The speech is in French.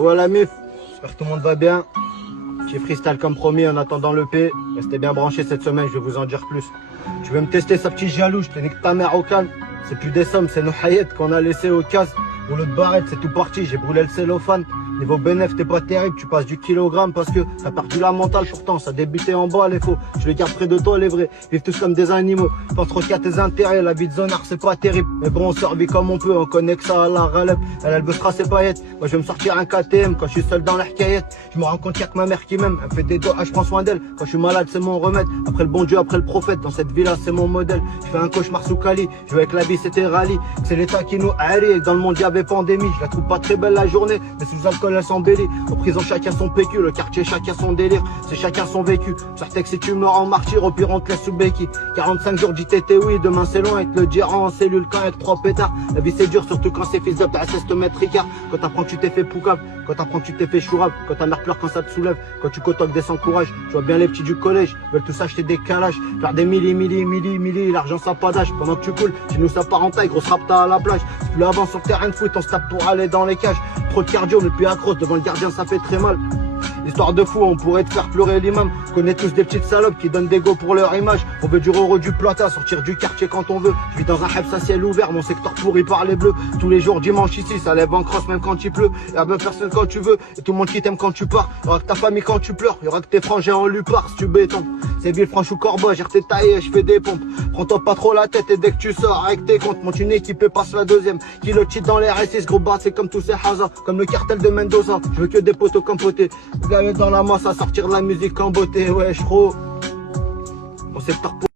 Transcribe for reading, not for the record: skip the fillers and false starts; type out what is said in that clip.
Voilà Mif, j'espère que tout le monde va bien. J'ai freestyle comme promis en attendant le P. Restez bien branchés cette semaine, je vais vous en dire plus. Tu veux me tester sa petite jaloux, je te nique ta mère au calme. C'est plus des sommes, c'est nos hayettes qu'on a laissé au cases. Pour l'autre barrette, c'est tout parti, j'ai brûlé le cellophane. Niveau bénéf, t'es pas terrible, tu passes du kilogramme parce que t'as perdu la mentale pourtant, ça débutait en bas les faux. Je les garde près de toi les vrais, vivent tous comme des animaux. Pense trop qu'à tes intérêts, la vie de zonard c'est pas terrible. Mais bon, on survit comme on peut, on connaît que ça à la relève. Elle veut se tracer paillettes, moi je vais me sortir un KTM quand je suis seul dans la hikayette. Je me rends compte qu'il y a que ma mère qui m'aime, elle me fait des doigts, je prends soin d'elle. Quand je suis malade c'est mon remède, après le bon Dieu, après le prophète. Dans cette vie-là c'est mon modèle, je fais un cauchemar sous Cali. Je veux avec la vie c'était rallye, c'est l'état qui nous harie. Et dans le monde il y avait pandémie, je la trouve pas très belle la journée, mais sous alcool elle s'embellit. En prison chacun son PQ, le quartier chacun son délire, c'est chacun son vécu. Certes que si tu meurs en martyr, au pire on te laisse sous béquille. 45 jours d'ITT oui, demain c'est loin, et te le dira en cellule quand avec 3 pétards. La vie c'est dur, surtout quand c'est fils de t'as 16 te mettre Ricard. Quand t'apprends que tu t'es fait poucave, quand t'apprends que tu t'es fait chourave, quand ta mère pleure quand ça te soulève, quand tu côtoies des sans courage. Je vois bien les petits du collège, veulent tous acheter des calages, faire des milli, l'argent ça pas d'âge. Pendant que tu coules, tu nous ça part en taille, grosse rapta à la plage. Si plus avant sur le terrain de foot, on se tape pour aller dans les cages. Trop de cardio, mais plus accroche devant le gardien, ça fait très mal. Histoire de fou, on pourrait te faire pleurer l'imam. Connais tous des petites salopes qui donnent des go pour leur image. On veut du roro, du plata, sortir du quartier quand on veut. Je vis dans un hebs à ciel ouvert, mon secteur pourri par les bleus. Tous les jours dimanche ici, ça lève en crosse même quand il pleut. Y'a bien personne quand tu veux, et tout le monde qui t'aime quand tu pars. Y'aura que ta famille quand tu pleures, y'aura que tes frangins en lupard si tu béton. C'est Villefranche ou Corbeau, j'ai tes taillé, je fais des pompes. Prends-toi pas trop la tête et dès que tu sors avec tes comptes, monte une équipe et passe la deuxième. Kilo cheat dans les R6, gros bas, c'est comme tous ces hasards, comme le cartel de Mendoza. Je veux que des potos comme potés, dans la masse à sortir de la musique en beauté, ouais, je On secteur